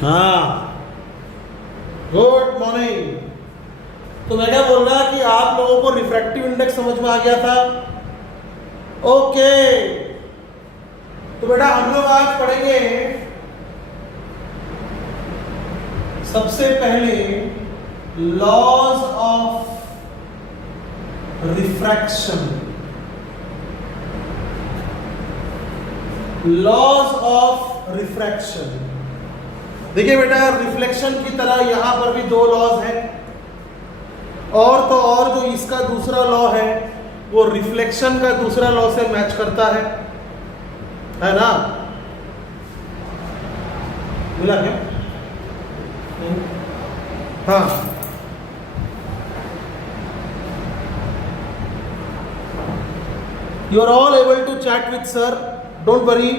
हाँ, good morning. तो मैं क्या बोल रहा कि आप लोगों को रिफ्रैक्टिव इंडेक्स समझ में आ गया था? ओके, तो बेटा हम लोग आज पढ़ेंगे सबसे पहले laws of refraction. Laws of refraction. देखिए बेटा, रिफ्लेक्शन की तरह यहां पर भी दो लॉज हैं, और तो और जो इसका दूसरा लॉ है वो रिफ्लेक्शन का दूसरा लॉ से मैच करता है ना? मिला क्या? हाँ, you are all able to chat with sir, don't worry।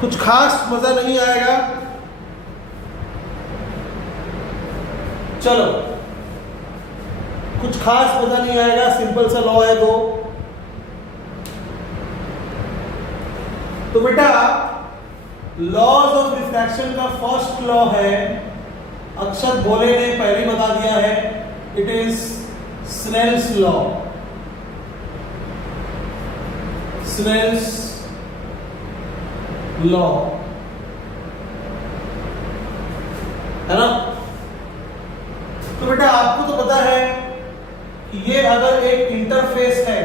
कुछ खास मजा नहीं आएगा, चलो कुछ खास मजा नहीं आएगा, सिंपल सा लॉ है दो। तो बेटा लॉज ऑफ रिफ्रैक्शन का फर्स्ट लॉ है, अक्षत भोले ने पहले बता दिया है, it is Snell's law. Snell's law है ना? तो बेटा आपको तो पता है कि ये अगर एक इंटरफेस है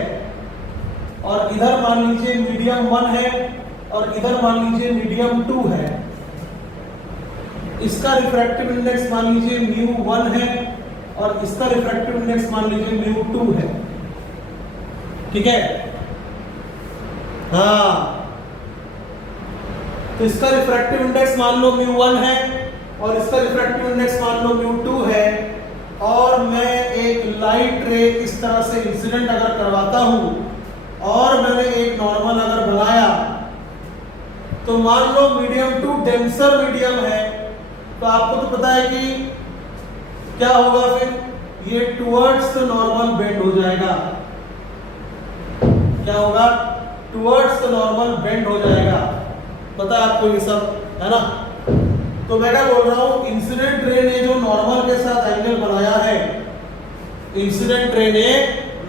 और इधर मान लीजिए मीडियम 1 है और इधर मान लीजिए मीडियम 2 है, इसका रिफ्रैक्टिव इंडेक्स मान लीजिए μ1 है और इसका रिफ्रैक्टिव इंडेक्स मान लीजिए μ2 है, ठीक है? हाँ, तो इसका रिफ्रैक्टिव इंडेक्स मान लो μ1 है और इसका रिफ्रैक्टिव इंडेक्स मान लो μ2 है, और मैं एक लाइट रे इस तरह से इंसिडेंट अगर करवाता हूं और मैंने एक नॉर्मल अगर बनाया, तो मान लो मीडियम 2 डेंसर मीडियम है, तो आपको तो पता है कि क्या होगा, फिर ये टुवर्ड्स द नॉर्मल बेंड हो जाएगा। क्या होगा? टुवर्ड्स द नॉर्मल बेंड हो जाएगा। पता है आपको ये सब, है ना? तो मैं क्या बोल रहा हूं, इंसिडेंट रे ने जो नॉर्मल के साथ एंगल बनाया है, इंसिडेंट रे ने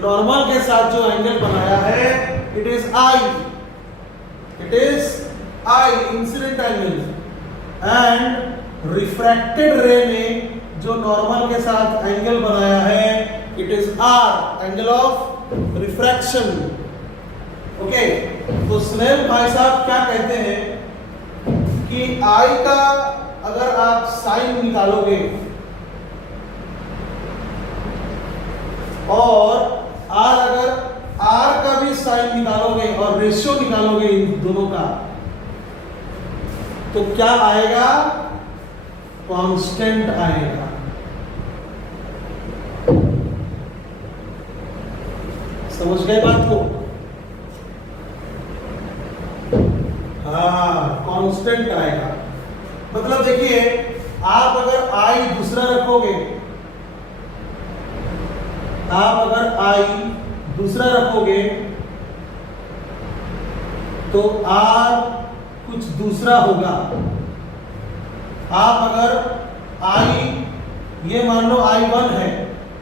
नॉर्मल के साथ जो एंगल बनाया है, it is I, it is I incident angle, and refracted ray ने जो नॉर्मल के साथ एंगल बनाया है, it is R, angle of refraction. Okay, तो स्नेल भाई साहब क्या कहते हैं कि आई का अगर आप साइन निकालोगे और आर, अगर आर का भी साइन निकालोगे और रेशियो निकालोगे इन दोनों का, तो क्या आएगा? कांस्टेंट आएगा। समझ गए बात को? हाँ, कांस्टेंट आएगा। मतलब देखिए, आप अगर आई दूसरा रखोगे, आप अगर आई दूसरा रखोगे तो आर कुछ दूसरा होगा। आप अगर आई, ये मान लो I1 है,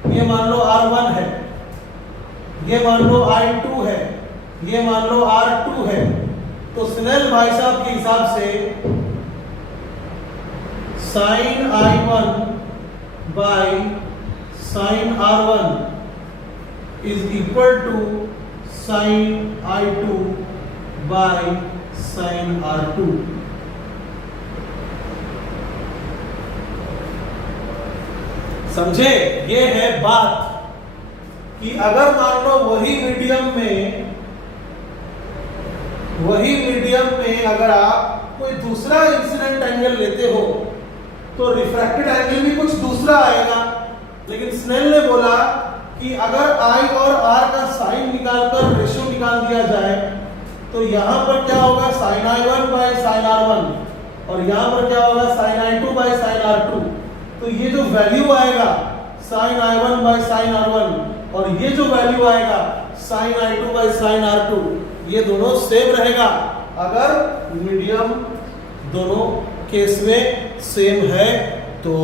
ये मान लो R1 है, ये मान लो I2 है, ये मान लो R2 है, तो स्नेल भाई साहब के हिसाब से sine I1 by sine R1 is equal to sine I2 by sine R2। समझे? ये है बात कि अगर मान लो वही मीडियम में अगर आप कोई दूसरा इंसिडेंट एंगल लेते हो तो रिफ्रैक्टेड एंगल भी कुछ दूसरा आएगा। लेकिन स्नेल ने बोला कि अगर I और R का साइन निकालकर रेशियो निकाल दिया जाए, तो यहां पर क्या होगा? Sign I1 by sine R1, और यहां पर क्या होगा? Sine I2 by sine R2। तो ये जो वैल्यू आएगा sign I1 by sine R1, और ये जो वैल्यू आएगा sign I2 by sine R2, ये दोनों सेम रहेगा। अगर मीडियम दोनों केस में सेम है तो।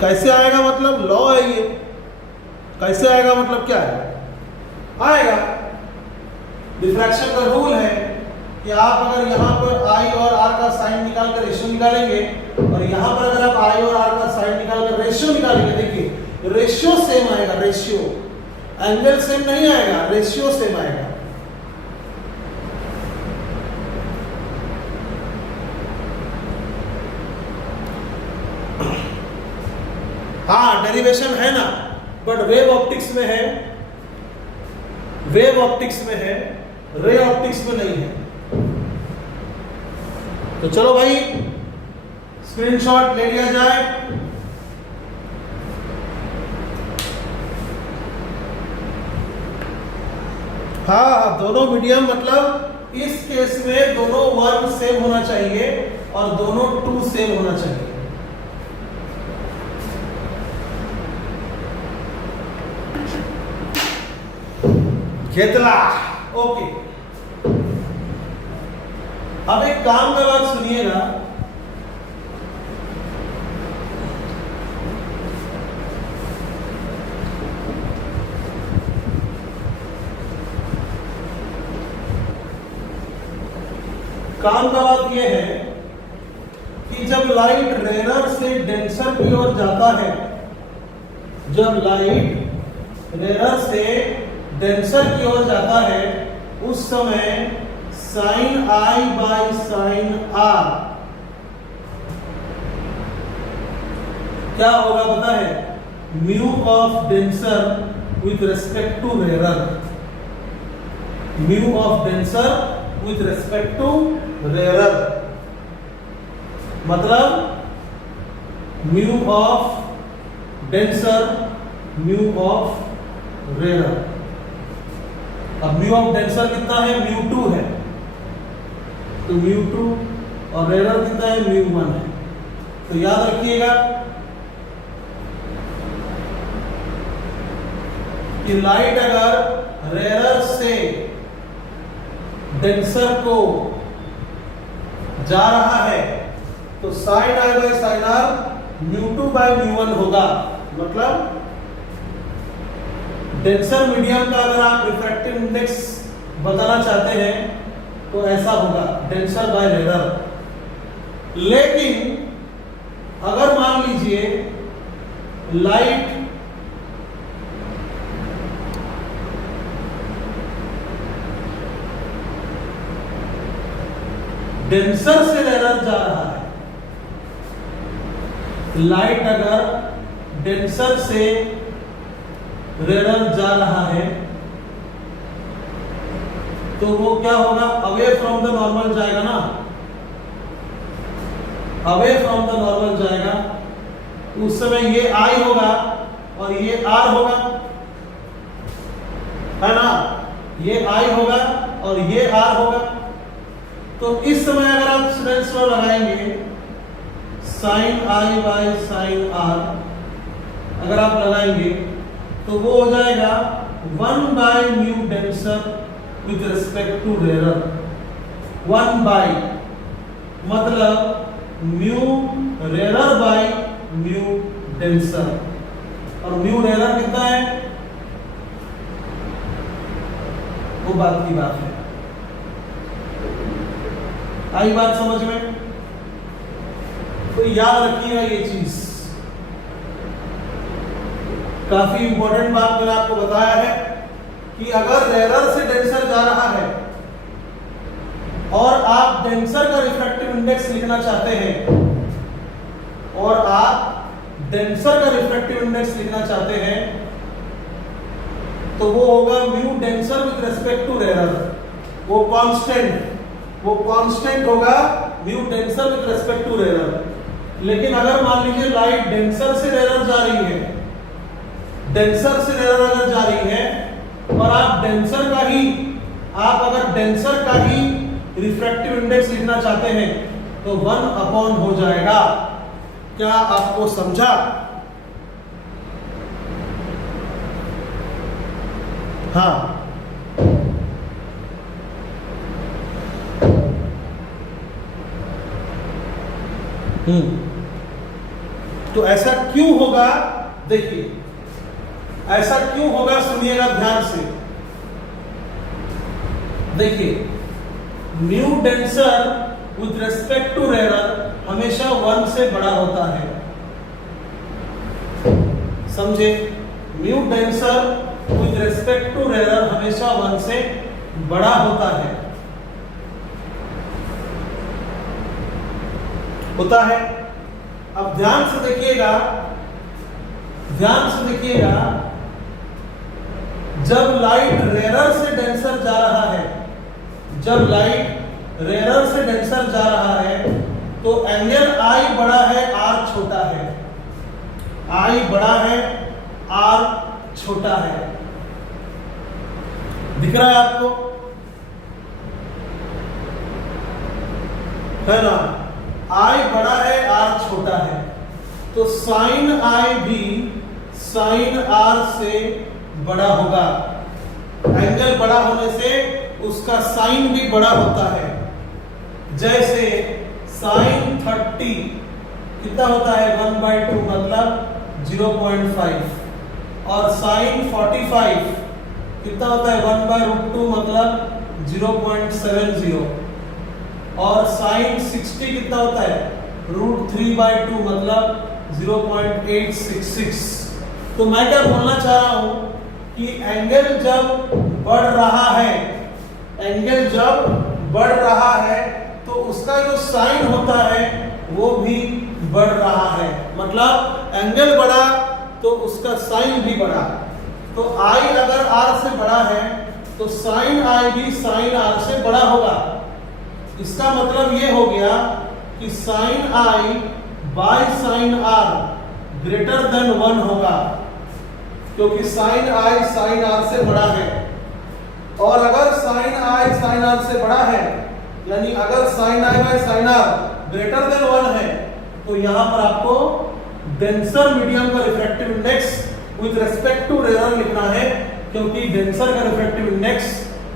कैसे आएगा मतलब लॉ है ये, कैसे आएगा मतलब क्या है, आएगा डिफ्रैक्शन का रूल है कि आप अगर यहाँ पर आई और आर का साइन निकाल कर रेशियो निकालेंगे और यहाँ पर अगर आप आई और आर का साइन निकाल कर रेशियो निकालेंगे, देखिए रेशियो सेम आएगा, रेशियो एंगल सेम नहीं आएगा, रेशियो सेम आएगा। हाँ डेरिवेशन है ना, बट वेव ऑप्टिक्स में है, वेव ऑप्टिक्स में है, रे ऑप्टिक्स में नहीं है। तो चलो भाई स्क्रीनशॉट ले लिया जाए। हाँ दोनों मीडियम मतलब इस केस में दोनों 1 सेम होना चाहिए और दोनों 2 सेम होना चाहिए। घेतला ओके। अब एक काम का बात सुनिएगा, काम का बात यह है कि जब लाइट रेयर से डेंसर की ओर जाता है, जब लाइट रेयर से डेंसर की ओर जाता है उस समय sine I by sine r क्या होगा पता है, mu of denser with respect to rare, mu of denser with respect to rare, मतलब mu of denser mu of rare. अब म्यू ऑफ डेंसर कितना है, म्यू 2 है, तो म्यू 2 और रेयर कितना है, म्यू 1 है। तो याद रखिएगा कि लाइट अगर रेयर से डेंसर को जा रहा है तो sine I by sine R mu 2 by mu 1 होगा। मतलब डेंसर मीडियम का अगर आप रिफ्रैक्टिव इंडेक्स बताना चाहते हैं तो ऐसा होगा डेंसर बाय रेयर। लेकिन अगर मान लीजिए लाइट डेंसर से रेयर जा रहा है, लाइट अगर डेंसर से रेयर जा रहा है तो वो क्या होगा, अवे फ्रॉम द नॉर्मल जाएगा ना, अवे फ्रॉम द नॉर्मल जाएगा। उस समय ये आई होगा और ये आर होगा, है ना, ये आई होगा और ये आर होगा। तो इस समय अगर आप स्नेल्स लॉ लगाएंगे sine I by sine r अगर आप लगाएंगे तो वो हो जाएगा 1 by mu denser with respect to rare, 1 by मतलब mu rare by mu denser, और म्यू रेयर कितना है वो बात की बात है। आई बात समझ में? तो याद रखिएगा ये चीज, काफी इंपॉर्टेंट बात मैंने आपको बताया है कि अगर रेयर से डेंसर जा रहा है और आप डेंसर का रिफ्रैक्टिव इंडेक्स लिखना चाहते हैं, और आप डेंसर का रिफ्रैक्टिव इंडेक्स लिखना चाहते हैं तो वो होगा mu denser with respect to rarer, वो कांस्टेंट होगा mu denser with respect to rarer. लेकिन अगर मान लीजिए लाइट डेंसर से रेयर जा रही है, डेंसर से रेयर अगर जा रही है और आप अगर डेंसर का ही रिफ्रैक्टिव इंडेक्स लिखना चाहते हैं तो 1 अपॉन हो जाएगा। क्या आपको समझा? हाँ तो ऐसा क्यों होगा, देखिए ऐसा क्यों होगा, सुनिएगा ध्यान से। देखिए mu denser with respect to rarer हमेशा 1 से बड़ा होता है, समझे। Mu denser with respect to rarer हमेशा 1 से बड़ा होता है, अब ध्यान से देखिएगा, जब लाइट रेरर से डेंसर जा रहा है, जब लाइट रेरर से डेंसर जा रहा है तो एंगल आई बड़ा है, आर छोटा है, आई बड़ा है, आर छोटा है। दिख रहा है आपको, है ना। आई बड़ा है, आर छोटा है, तो साइन आई भी साइन आर से बड़ा होगा। एंगल बड़ा होने से उसका साइन भी बड़ा होता है। जैसे साइन 30 कितना होता है, 1/2 मतलब 0.5, और साइन 45 कितना होता है, 1/√2 मतलब 0.70, और साइन 60 कितना होता है, √3/2 मतलब 0.866। तो मैं क्या बोलना चाह रहा हूं कि एंगल जब बढ़ रहा है, एंगल जब बढ़ रहा है तो उसका जो साइन होता है वो भी बढ़ रहा है, मतलब एंगल बढ़ा तो उसका साइन भी बढ़ा। तो आई अगर आर से बड़ा है तो साइन आई भी साइन आर से बड़ा होगा। इसका मतलब ये हो गया कि sine I by sine R greater than 1 होगा, क्योंकि साइन आई साइन आर से बड़ा है। और अगर साइन आई साइन आर से बड़ा है, यानी अगर sine I by sine R greater than 1 है, तो यहां पर आपको डेंसर मीडियम का refractive index with respect to rarer लिखना है, क्योंकि डेंसर का रिफ्रैक्टिव इंडेक्स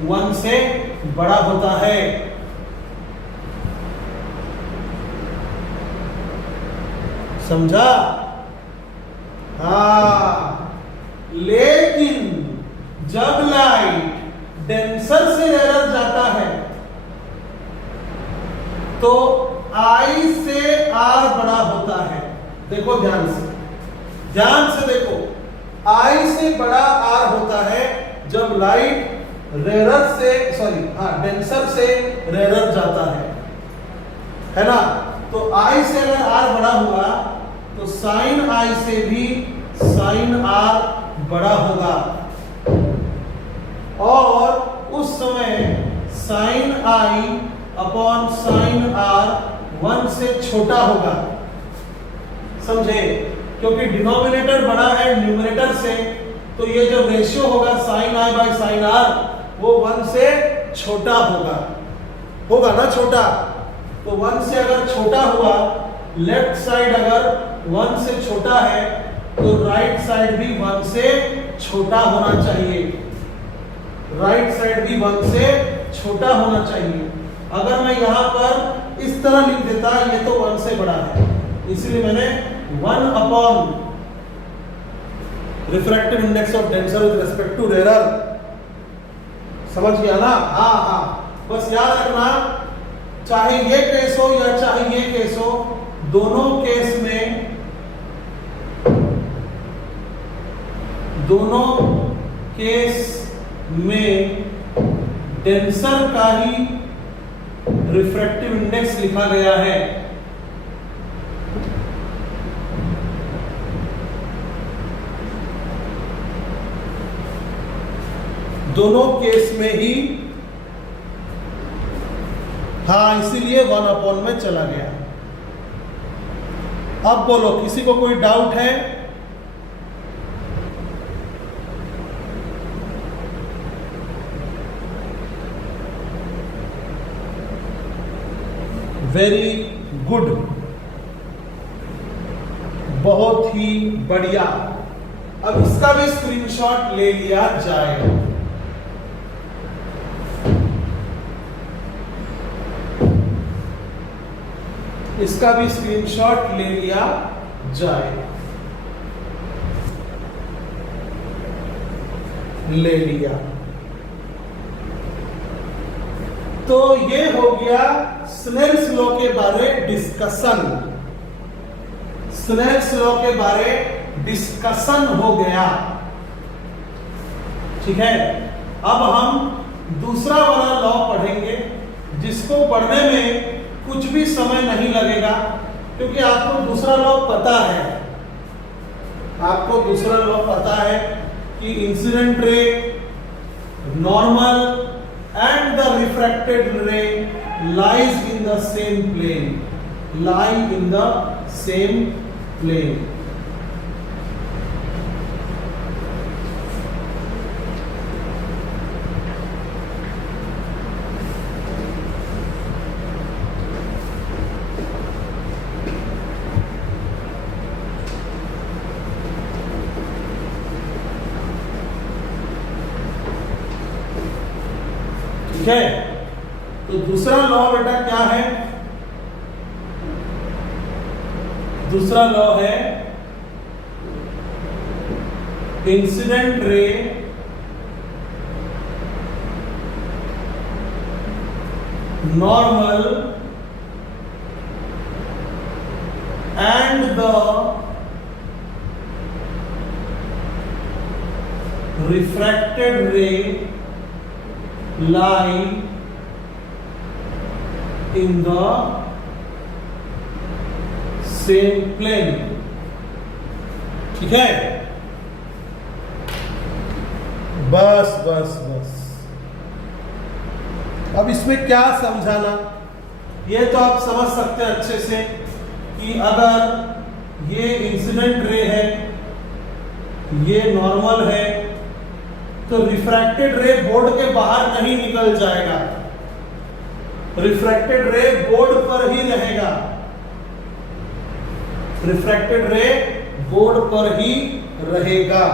1 से बड़ा होता है। समझा? हाँ, लेकिन जब लाइट डेंसर से रेरर जाता है तो आई से आर बड़ा होता है। देखो ध्यान से देखो, आई से बड़ा आर होता है जब लाइट डेंसर से रेरर जाता है ना। तो आई से अगर आर बड़ा हुआ तो साइन आई से भी साइन आर बड़ा होगा, और उस समय sine I upon sine R 1 से छोटा होगा, समझे। क्योंकि डिनोमिनेटर बड़ा है न्यूमरेटर से, तो ये जो रेशियो होगा sine I by sine R वो 1 से छोटा होगा ना, छोटा। तो 1 से अगर छोटा हुआ, लेफ्ट साइड अगर 1 से छोटा है तो राइट साइड भी 1 से छोटा होना चाहिए, राइट साइड भी 1 से छोटा होना चाहिए। अगर मैं यहां पर इस तरह लिख देता, ये तो 1 से बड़ा है, इसलिए मैंने 1 upon refractive index of denser with respect to rarer, समझ गया ना। हाँ, बस याद रखना, चाहे ये केस हो या चाहे ये केस हो, दोनों केस में डेंसर का ही रिफ्रैक्टिव इंडेक्स लिखा गया है। दोनों केस में ही, हाँ, इसीलिए 1 अपॉन में चला गया। अब बोलो, किसी को कोई डाउट है? वेरी गुड, बहुत ही बढ़िया। अब इसका भी स्क्रीनशॉट ले लिया जाएगा। इसका भी स्क्रीनशॉट ले लिया जाए। ले लिया। तो ये हो गया स्नेल्स लॉ के बारे डिस्कशन। स्नेल्स लॉ के बारे डिस्कशन हो गया। ठीक है, अब हम दूसरा वाला लॉ पढ़ेंगे, जिसको पढ़ने में कुछ भी समय नहीं लगेगा, क्योंकि आपको दूसरा लॉ पता है। आपको दूसरा लॉ पता है कि incident ray, normal and the refracted ray lies in the same plane, lie in the same plane. ठीक है, तो दूसरा लॉ बेटा क्या है? दूसरा लॉ है incident ray normal and the refracted रे lie in the same plane. ठीक है, बस बस बस। अब इसमें क्या समझाना, ये तो आप समझ सकते हैं अच्छे से कि अगर ये इंसिडेंट रे है, ये नॉर्मल है, तो रिफ्रैक्टेड रे बोर्ड के बाहर नहीं निकल जाएगा, रिफ्रैक्टेड रे बोर्ड पर ही रहेगा, रिफ्रैक्टेड रे बोर्ड पर ही रहेगा।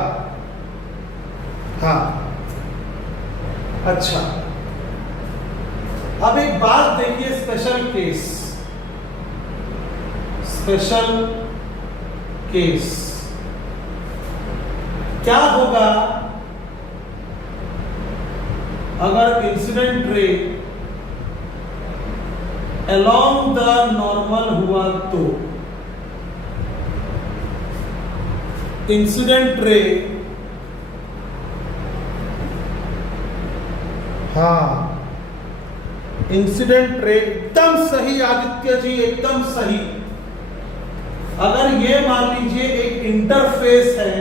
हाँ, अच्छा, अब एक बात देखिए, स्पेशल केस, स्पेशल केस क्या होगा अगर incident ray along the normal हुआ तो? इंसिडेंट रे, हाँ, इंसिडेंट रे एकदम सही आदित्य जी, एकदम सही। अगर ये मान लीजिए एक इंटरफेस है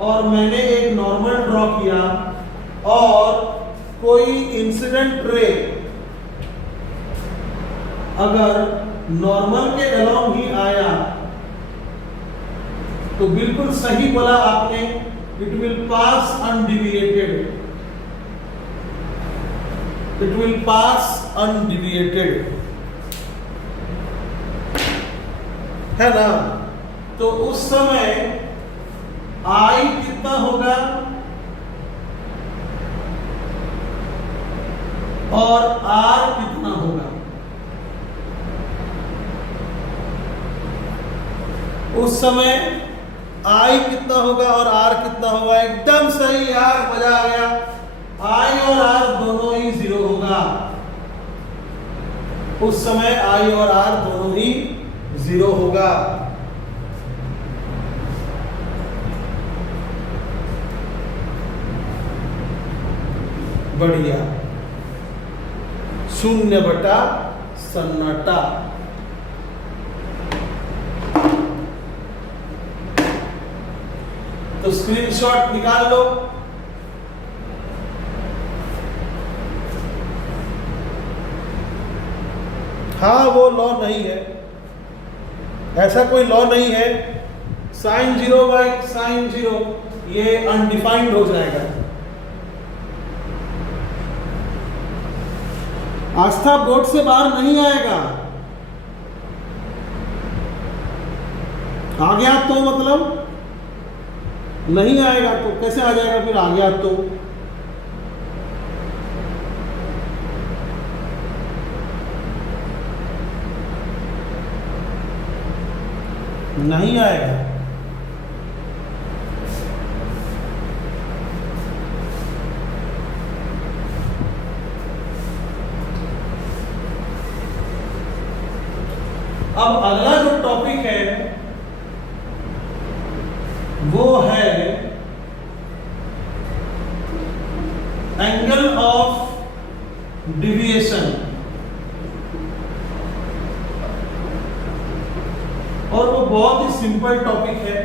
और मैंने एक नॉर्मल ड्रॉ किया और कोई इंसिडेंट रे अगर नॉर्मल के अलोंग ही आया, तो बिल्कुल सही बोला आपने, it will pass undeviated, it will pass undeviated, है ना? तो उस समय आई कितना होगा और आर कितना होगा? उस समय आई कितना होगा और आर कितना होगा? एकदम सही यार, मजा आ गया। आई और आर दोनों ही 0 होगा। उस समय आई और आर दोनों ही 0 होगा। बढ़िया, 0 बटा सन्नाटा। तो स्क्रीनशॉट निकाल लो। हाँ, वो लॉ नहीं है, ऐसा कोई लॉ नहीं है। साइन 0 बाई साइन 0 ये अनडिफाइंड हो जाएगा। आस्था बोर्ड से बाहर नहीं आएगा। आ गया तो मतलब नहीं आएगा, तो कैसे आ जाएगा फिर? आ गया तो नहीं आएगा। अब अगला जो टॉपिक है वो है एंगल ऑफ डिविएशन, और वो बहुत ही सिंपल टॉपिक है।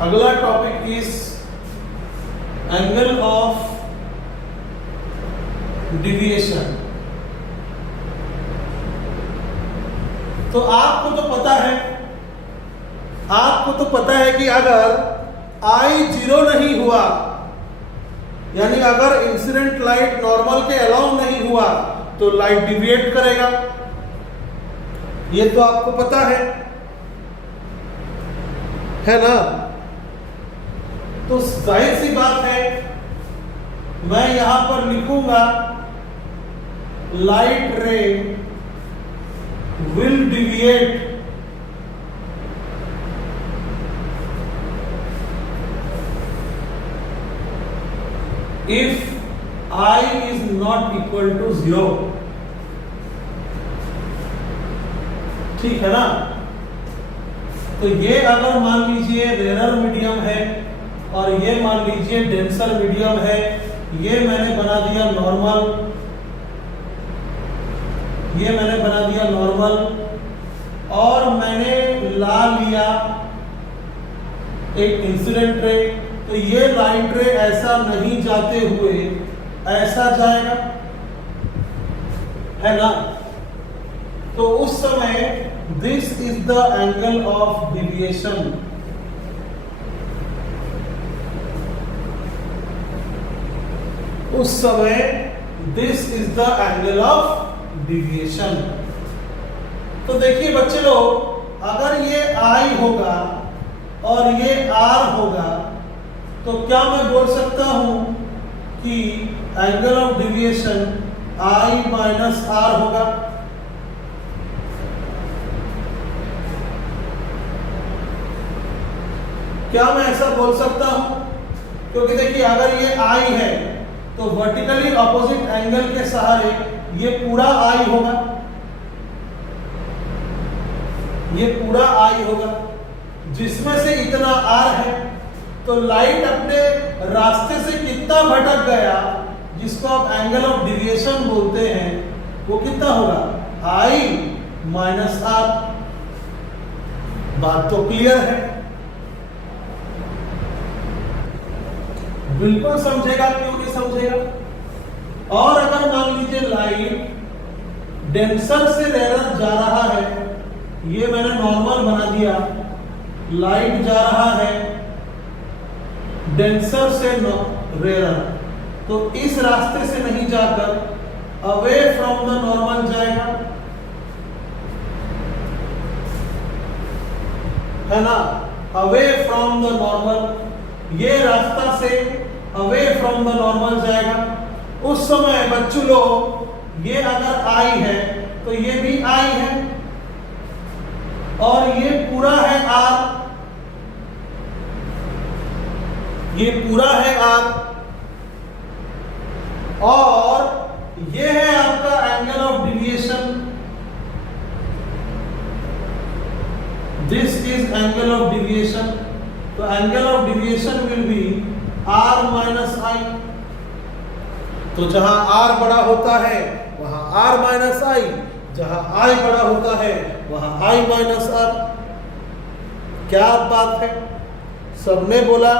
अगला topic is angle of deviation. तो आपको तो पता है कि अगर I 0 नहीं हुआ, यानी अगर इंसिडेंट लाइट नॉर्मल के अलाउ नहीं हुआ तो लाइट डिविएट करेगा, ये तो आपको पता है ना। तो जाहिर सी बात है, मैं यहां पर लिखूंगा लाइट रे will deviate if I is not equal to 0। ठीक है ना। तो ये अगर मान लीजिए रेयर मीडियम है और ये मान लीजिए डेंसर मीडियम है, ये मैंने बना दिया नॉर्मल, और मैंने ला लिया एक इंसिडेंट रे। तो ये लाइट रे ऐसा नहीं जाते हुए ऐसा जाएगा, है ना। तो उस समय this is the angle of deviation. उस समय this is the angle of deviation. तो देखिए बच्चे लोग, अगर ये I होगा और ये R होगा, तो क्या मैं बोल सकता हूं कि angle of deviation I minus R होगा। क्या मैं ऐसा बोल सकता हूं? क्योंकि देखिए, अगर ये I है तो वर्टिकली ऑपोजिट एंगल के सहारे ये पूरा I होगा, ये पूरा I होगा, जिसमें से इतना R है। तो लाइट अपने रास्ते से कितना भटक गया, जिसको आप एंगल ऑफ डिविएशन बोलते हैं, वो कितना होगा? I minus R। बात तो क्लियर है, बिल्कुल समझेगा, क्यों नहीं समझेगा। और अगर मान लीजिए लाइट डेंसर से रेयर जा रहा है, ये मैंने नॉर्मल बना दिया, लाइट जा रहा है डेंसर से रेयर, तो इस रास्ते से नहीं जाकर अवे फ्रॉम द नॉर्मल जाएगा, है ना। अवे फ्रॉम द नॉर्मल, ये रास्ता से अवे फ्रॉम द नॉर्मल जाएगा। उस समय बच्चों लोग, ये अगर I है तो ये भी I है, और ये पूरा है R, ये पूरा है R, और ये है आपका angle of deviation. This is angle of deviation. तो angle of deviation will be R minus I। तो जहां R बड़ा होता है वहां R माइनस I, जहां I बड़ा होता है वहां I माइनस R। क्या बात है, सबने बोला,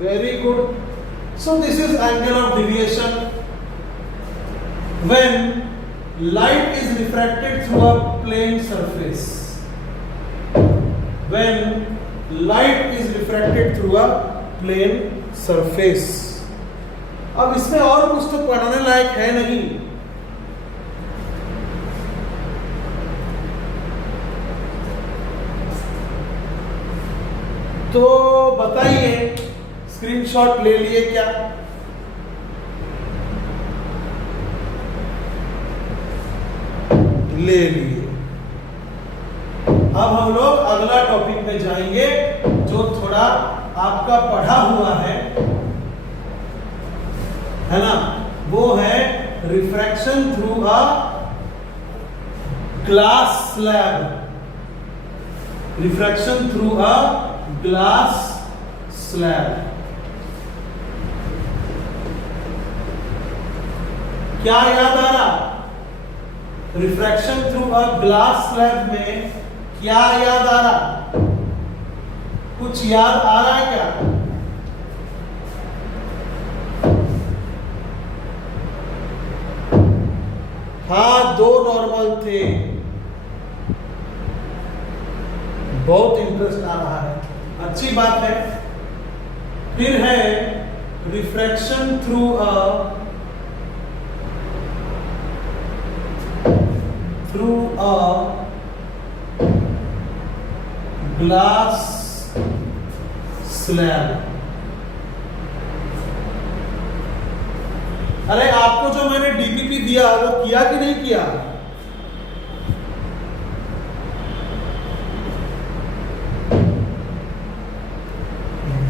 very good. So this is angle of deviation when light is refracted through a plane surface. When light is refracted through a plane surface. अब इसमें और कुछ तो पढ़ने लायक है नहीं। बताइए, स्क्रीनशॉट ले लिए क्या? ले लिए। अब हम लोग अगला टॉपिक में जाएंगे जो थोड़ा आपका पढ़ा हुआ है ना, वो है refraction through a glass slab. Refraction through a glass slab. क्या याद आ रहा? Refraction through a glass slab में क्या याद आ रहा? कुछ याद आ रहा है क्या? हाँ, दो नॉर्मल थे। बहुत इंटरेस्ट आ रहा है, अच्छी बात है। फिर है refraction through a glass slab. अरे आपको जो मैंने डीपीपी दिया वो किया कि नहीं किया?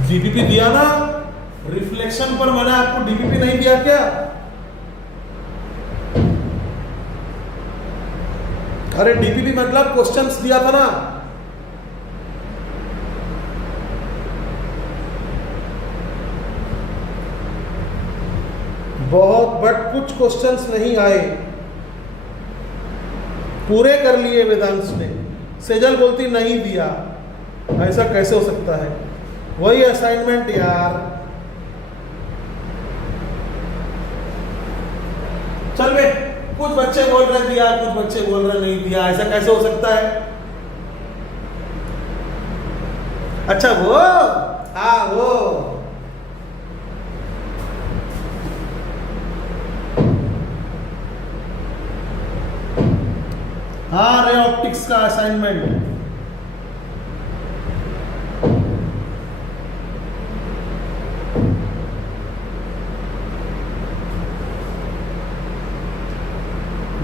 डीपीपी दिया ना? रिफ्लेक्शन पर मैंने आपको डीपीपी नहीं दिया क्या? अरे डीपीपी मतलब क्वेश्चंस दिया था ना? बहुत, बट कुछ क्वेश्चंस नहीं आए, पूरे कर लिए वेदांश ने। सेजल बोलती नहीं दिया, ऐसा कैसे हो सकता है? वही असाइनमेंट यार। चल बे, कुछ बच्चे बोल रहे दिया, कुछ बच्चे बोल रहे नहीं दिया, ऐसा कैसे हो सकता है? अच्छा वो, हाँ वो हाँ, रे ऑप्टिक्स का असाइनमेंट।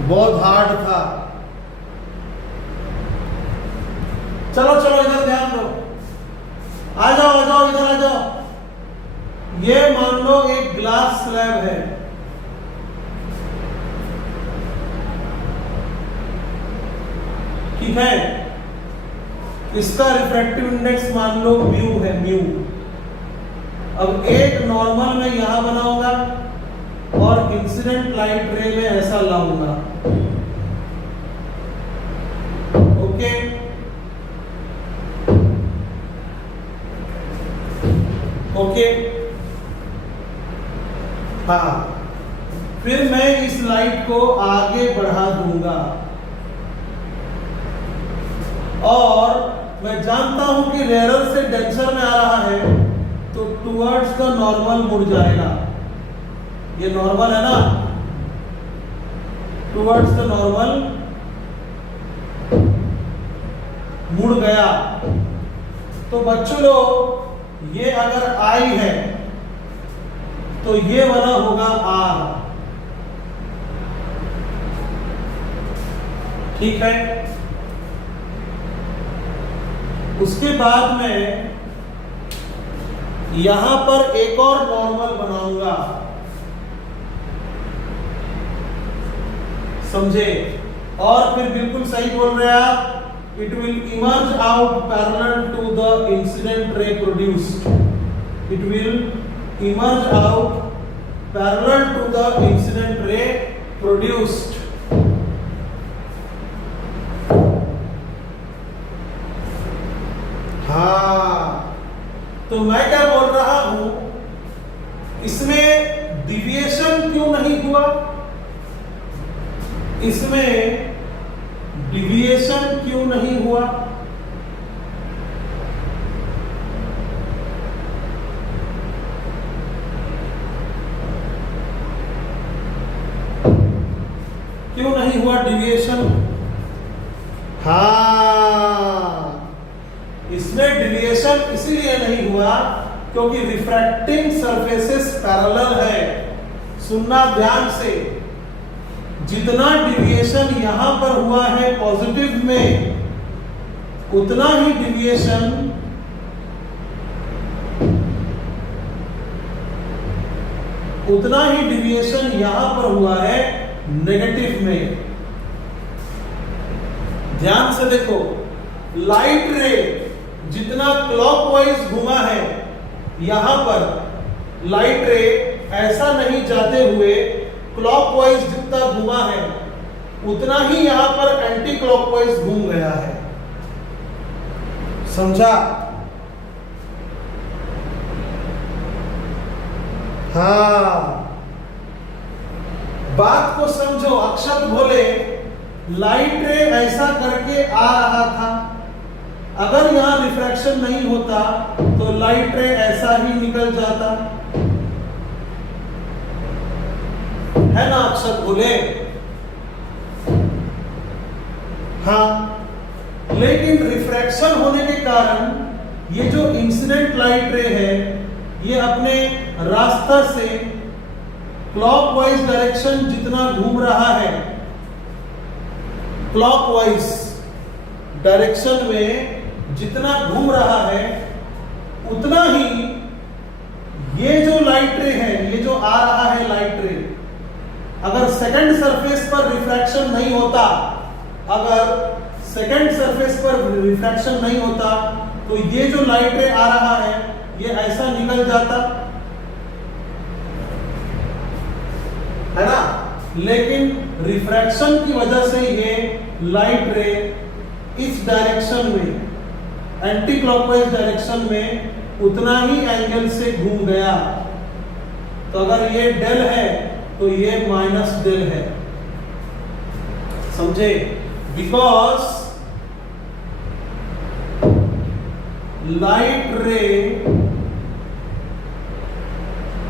बहुत हार्ड था। चलो चलो इधर ध्यान दो, आ जाओ इधर आ जाओ। ये मान लो एक ग्लास स्लैब है, ठीक है? इसका रिफ्रैक्टिव इंडेक्स मान लो म्यू है, म्यू। अब एक नॉर्मल में यहां बनाऊंगा और इंसिडेंट लाइट रे में ऐसा लाऊंगा, ओके? ओके, हाँ। फिर मैं इस लाइट को आगे बढ़ा दूंगा और मैं जानता हूं कि रेयर से डेंसर में आ रहा है, तो टुवर्ड्स द नॉर्मल मुड़ जाएगा। ये नॉर्मल है ना, टुवर्ड्स द नॉर्मल मुड़ गया। तो बच्चों लोग, ये अगर आई है तो ये वाला होगा आर, ठीक है? उसके बाद में यहां पर एक और नॉर्मल बनाऊंगा, समझे? और फिर बिल्कुल सही बोल रहे आप, it will emerge out parallel to the incident ray produced. It will emerge out parallel to the incident ray produced. हाँ, तो मैं क्या बोल रहा हूं, इसमें डिविएशन क्यों नहीं हुआ? इसमें डिविएशन क्यों नहीं हुआ? क्यों नहीं हुआ डिविएशन? हाँ, इस इसमें डिविएशन इसीलिए नहीं हुआ क्योंकि रिफ्रैक्टिंग सरफेसेस पैरेलल है। सुनना ध्यान से, जितना डिविएशन यहां पर हुआ है पॉजिटिव में, उतना ही डिविएशन यहां पर हुआ है नेगेटिव में। ध्यान से देखो, लाइट रे जितना क्लॉकवाइज घुमा है, यहां पर लाइट रे ऐसा नहीं जाते हुए क्लॉकवाइज जितना घुमा है उतना ही यहां पर एंटी क्लॉकवाइज घूम गया है। समझा? हाँ, बात को समझो। अक्षत बोले लाइट रे ऐसा करके आ रहा था, अगर यहां रिफ्रैक्शन नहीं होता तो लाइट रे ऐसा ही निकल जाता, है ना? अक्षत बोले हाँ, लेकिन रिफ्रैक्शन होने के कारण ये जो इंसिडेंट लाइट रे है ये अपने रास्ता से क्लॉकवाइज डायरेक्शन जितना घूम रहा है, क्लॉकवाइज डायरेक्शन में जितना घूम रहा है उतना ही ये जो लाइट रे है, ये जो आ रहा है लाइट रे, अगर सेकंड सरफेस पर रिफ्रैक्शन नहीं होता, तो ये जो लाइट रे आ रहा है ये ऐसा निकल जाता, है ना? लेकिन रिफ्रैक्शन की वजह से ये लाइट रे इस डायरेक्शन में, एंटी क्लॉकवाइज डायरेक्शन में उतना ही एंगल से घूम गया। तो अगर ये डेल है तो ये माइनस डेल है। समझे? Because light ray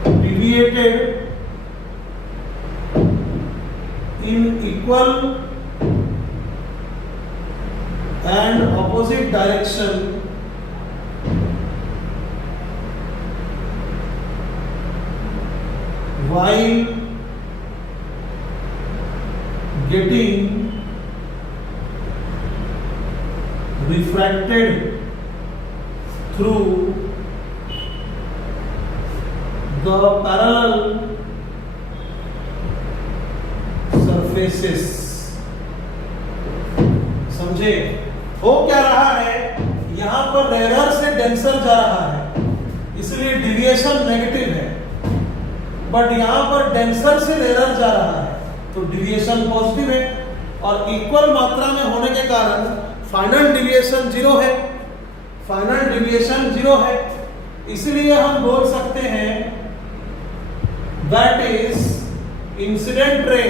deviated in equal and opposite direction while getting refracted through the parallel surfaces। समझे? हो क्या रहा है, यहां पर रेयर से डेंसर जा रहा है, इसलिए डिविएशन नेगेटिव है, बट यहां पर डेंसर से रेयर जा रहा है तो डिविएशन पॉजिटिव है, और इक्वल मात्रा में होने के कारण फाइनल डिविएशन जीरो है। इसलिए हम बोल सकते हैं that is incident ray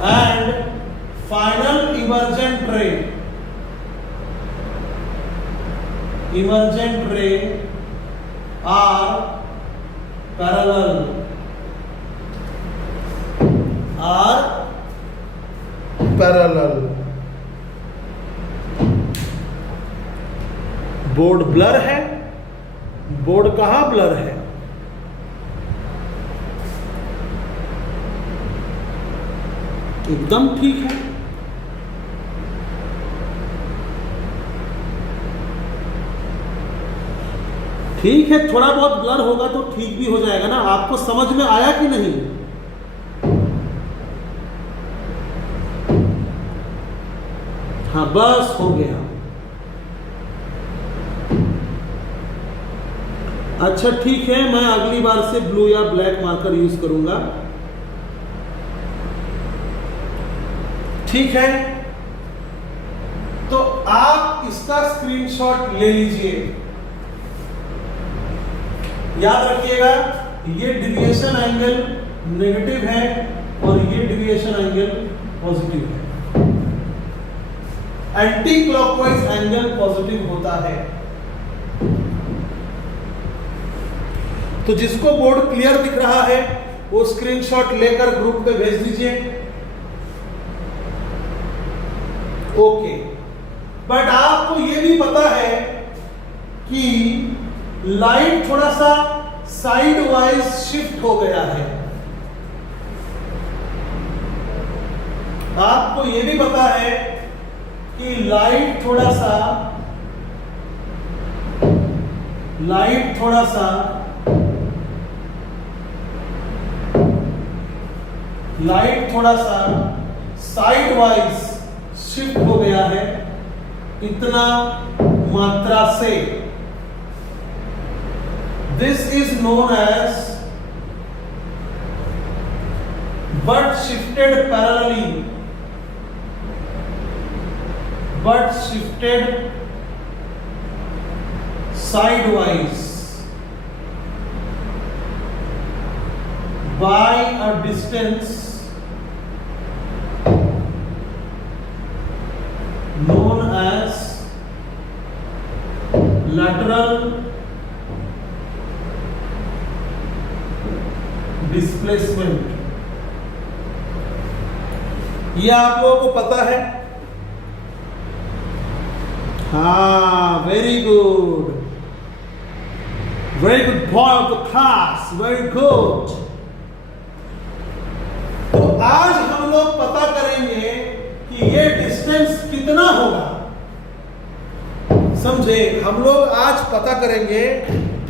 and final emergent ray are parallel, board blur है, बोर्ड कहां ब्लर है? एकदम ठीक है। ठीक है, थोड़ा बहुत ब्लर होगा तो ठीक भी हो जाएगा ना। आपको समझ में आया कि नहीं? हाँ, बस हो गया। अच्छा ठीक है, मैं अगली बार से ब्लू या ब्लैक मार्कर यूज करूंगा। ठीक है, तो आप इसका स्क्रीनशॉट ले लीजिए। याद रखिएगा, ये डिविएशन एंगल नेगेटिव है और ये डिविएशन एंगल पॉजिटिव है। एंटी क्लॉकवाइज एंगल पॉजिटिव होता है। तो जिसको बोर्ड क्लियर दिख रहा है वो स्क्रीनशॉट लेकर ग्रुप पे भेज दीजिए। ओके। बट आपको ये भी पता है कि लाइट थोड़ा सा साइड वाइज शिफ्ट हो गया है। आपको ये भी पता है कि लाइट थोड़ा सा साइड वाइज शिफ्ट हो गया है इतना मात्रा से। This is known as but shifted sidewise by a distance known as lateral displacement। ये आप लोगों को पता है? हाँ, very good boy of the class, very good. तो आज हम लोग पता करेंगे कि ये डिस्टेंस कितना होगा। समझे? हम लोग आज पता करेंगे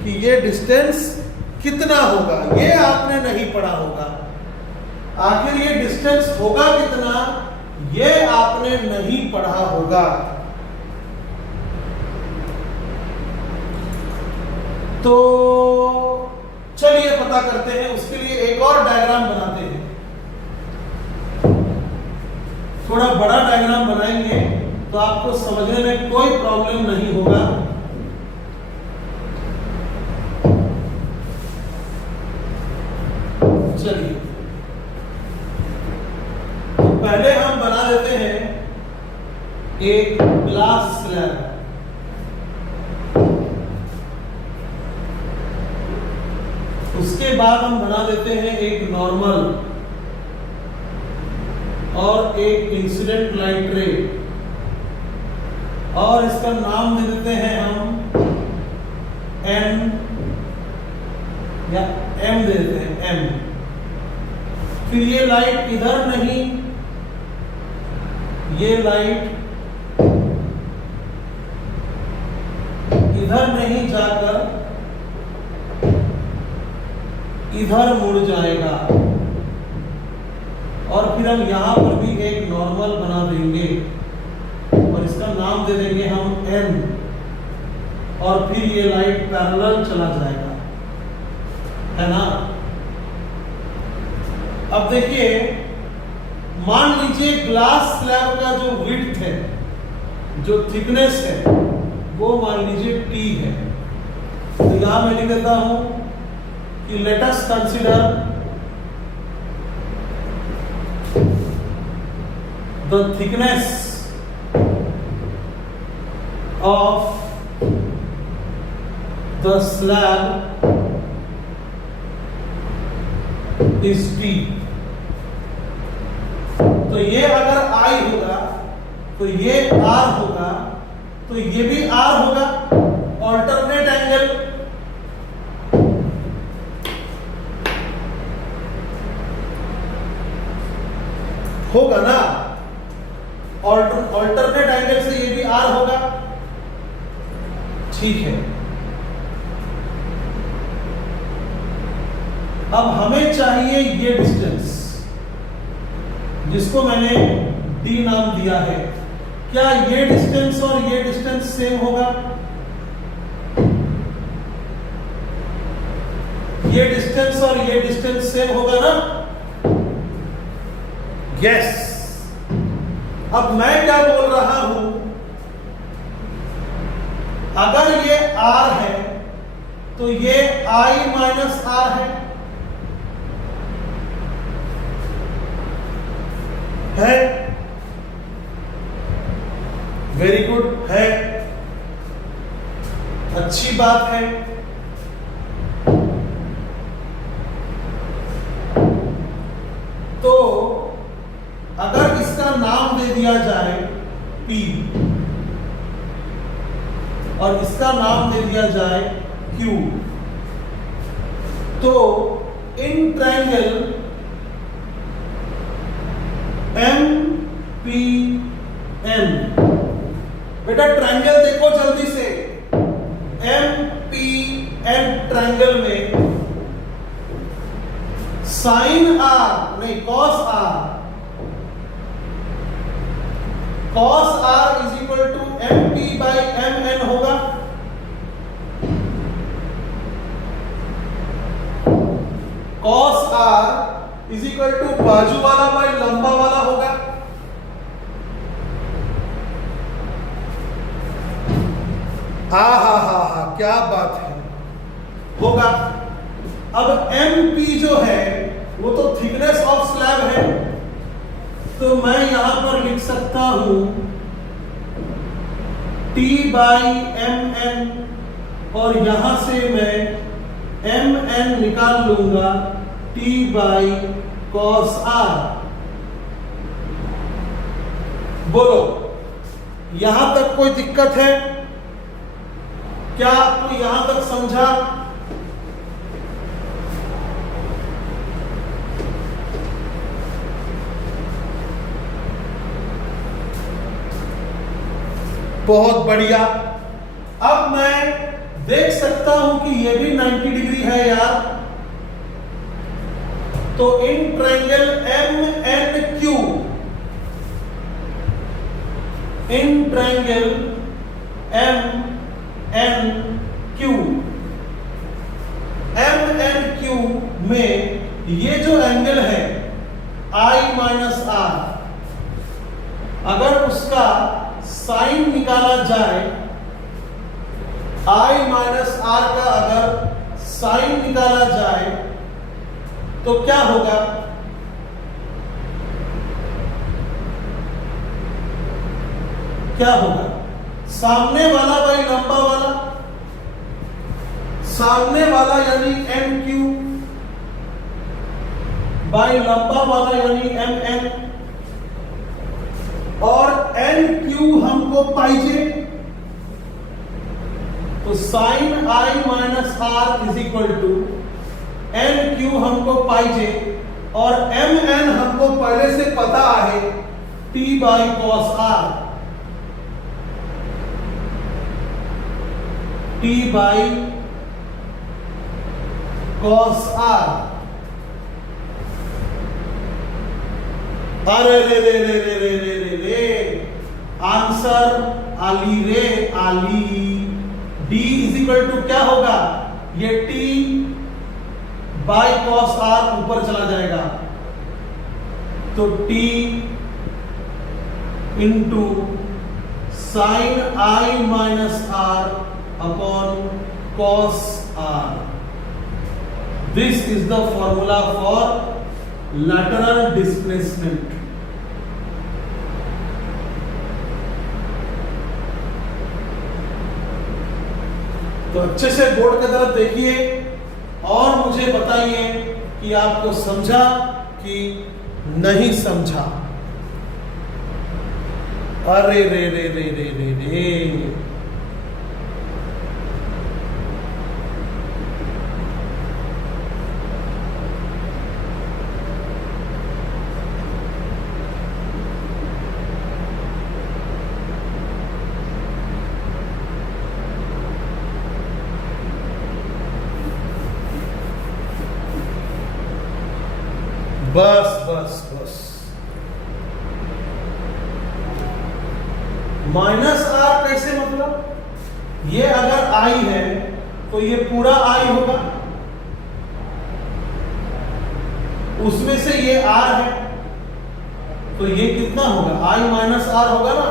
कि ये डिस्टेंस कितना होगा। ये आपने नहीं पढ़ा होगा। आखिर ये डिस्टेंस होगा कितना, ये आपने नहीं पढ़ा होगा। तो चलिए पता करते हैं। उसके लिए एक और डायग्राम बनाते हैं। थोड़ा बड़ा डायग्राम बनाएंगे तो आपको समझने में कोई प्रॉब्लम नहीं होगा। चलिए पहले हम बना देते हैं एक ग्लास स्लैब। उसके बाद हम बना देते हैं एक नॉर्मल और एक इंसिडेंट लाइट रे, और इसका नाम दे देते हैं हम N या M दे देते हैं M। फिर ये लाइट इधर नहीं, ये लाइट इधर नहीं जाकर इधर मुड़ जाएगा, और फिर हम यहां पर भी एक नॉर्मल बना देंगे और इसका नाम दे देंगे हम N, और फिर ये लाइट पैरेलल चला जाएगा, है ना। अब देखिए, मान लीजिए ग्लास स्लैब का जो विड्थ है, जो थिकनेस है, वो मान लीजिए T है। तो यहां मैं लिख देता हूं कि let us consider the thickness of the slab is T। तो ये अगर I होगा तो ये R होगा, तो ये भी R होगा। ऑल्टरनेट एंगल होगा ना, ऑल्टरनेट एंगल से ये भी R होगा। ठीक है, अब हमें चाहिए ये डिस्टेंस जिसको मैंने D नाम दिया है। क्या ये डिस्टेंस और ये डिस्टेंस सेम होगा? ये डिस्टेंस और ये डिस्टेंस सेम होगा ना? यस। अब मैं क्या बोल रहा हूं, अगर ये R है तो ये I माइनस R है। वेरी गुड है, अच्छी बात है। तो अगर इसका नाम दे दिया जाए P, और इसका नाम दे दिया जाए Q। तो इन ट्रायंगल MPN, बेटा ट्रायंगल देखो जल्दी से, MPN ट्रायंगल में साइन आर नहीं cos R is equal to MP by MN होगा। Cos R is equal to बाजू वाला बाई लंबा वाला होगा। हा क्या बात है, होगा। अब MP जो है वो तो थिकनेस ऑफ स्लैब है, तो मैं यहां पर लिख सकता हूं T बाई MN, और यहां से मैं MN निकाल लूंगा T बाई कॉस आर। बोलो यहां तक कोई दिक्कत है क्या? आपको यहां तक समझा? बहुत बढ़िया। अब मैं देख सकता हूं कि ये भी 90 डिग्री है यार, तो in triangle MNQ, in triangle MNQ में ये जो एंगल है I माइनस R, अगर उसका साइन निकाला जाए, I माइनस R का अगर साइन निकाला जाए तो क्या होगा? क्या होगा? सामने वाला बाई लंबा वाला, सामने वाला यानी MQ बाई लंबा वाला यानी MN, और NQ हमको पाइजे, तो sine I minus R is equal to NQ हमको पाइजे, और MN हमको पहले से पता है T by cos R, T by cos R। अरे रे रे रे रे रे रे रे रे, आंसर आली रे आली। D इज इक्वल टू क्या होगा? ये T बाई कॉस R ऊपर चला जाएगा, तो T into sine I minus R upon cos R। This is the formula for lateral displacement। तो अच्छे से बोर्ड की तरफ देखिए और मुझे बताइए कि आपको समझा कि नहीं समझा। अरे रे रे रे रे रे रे, बस बस बस। माइनस आर कैसे, मतलब ये अगर I है तो ये पूरा I होगा, उसमें से ये R है तो ये कितना होगा? I माइनस R होगा ना।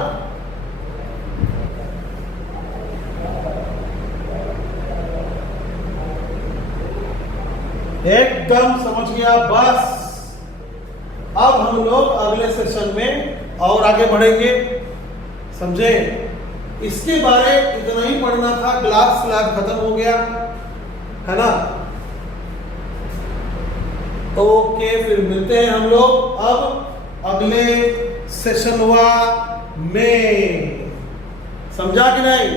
एकदम समझ गया। बस अब हम लोग अगले सेशन में और आगे बढ़ेंगे, समझे? इसके बारे इतना ही पढ़ना था, ग्लास स्लैब खत्म हो गया है ना। ओके, फिर मिलते हैं हम लोग अब अगले सेशन में। समझा कि नहीं?